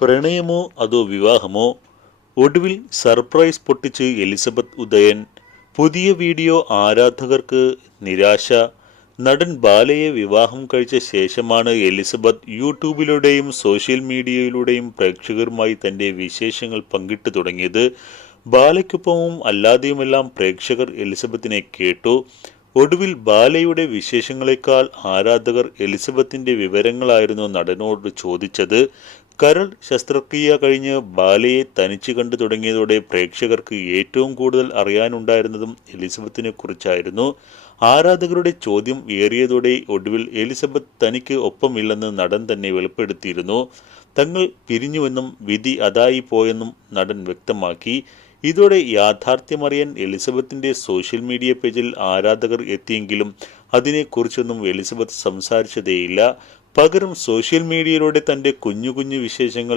പ്രണയമോ അതോ വിവാഹമോ? ഒടുവിൽ സർപ്രൈസ് പൊട്ടിച്ച് എലിസബത്ത് ഉദയൻ. പുതിയ വീഡിയോ ആരാധകർക്ക് നിരാശ. നടൻ ബാലയെ വിവാഹം കഴിച്ച ശേഷമാണ് എലിസബത്ത് യൂട്യൂബിലൂടെയും സോഷ്യൽ മീഡിയയിലൂടെയും പ്രേക്ഷകരുമായി തന്റെ വിശേഷങ്ങൾ പങ്കിട്ടു തുടങ്ങിയത്. ബാലയ്ക്കൊപ്പവും അല്ലാതെയുമെല്ലാം പ്രേക്ഷകർ എലിസബത്തിനെ കേട്ടു. ഒടുവിൽ ബാലയുടെ വിശേഷങ്ങളെക്കാൾ ആരാധകർ എലിസബത്തിന്റെ വിവരങ്ങളായിരുന്നു നടനോട് ചോദിച്ചത്. കരൾ ശസ്ത്രക്രിയ കഴിഞ്ഞ് ബാലയെ തനിച്ച് കണ്ടു തുടങ്ങിയതോടെ പ്രേക്ഷകർക്ക് ഏറ്റവും കൂടുതൽ അറിയാനുണ്ടായിരുന്നതും എലിസബത്തിനെ കുറിച്ചായിരുന്നു. ആരാധകരുടെ ചോദ്യം ഏറിയതോടെ ഒടുവിൽ എലിസബത്ത് തനിക്ക് ഒപ്പമില്ലെന്ന് നടൻ തന്നെ വെളിപ്പെടുത്തിയിരുന്നു. തങ്ങൾ പിരിഞ്ഞുവെന്നും വിധി അതായി പോയെന്നും നടൻ വ്യക്തമാക്കി. ഇതോടെ യാഥാർത്ഥ്യമറിയാൻ എലിസബത്തിന്റെ സോഷ്യൽ മീഡിയ പേജിൽ ആരാധകർ എത്തിയെങ്കിലും അതിനെക്കുറിച്ചൊന്നും എലിസബത്ത് സംസാരിച്ചതേയില്ല. പകരം സോഷ്യൽ മീഡിയയിലൂടെ തന്റെ കുഞ്ഞു കുഞ്ഞു വിശേഷങ്ങൾ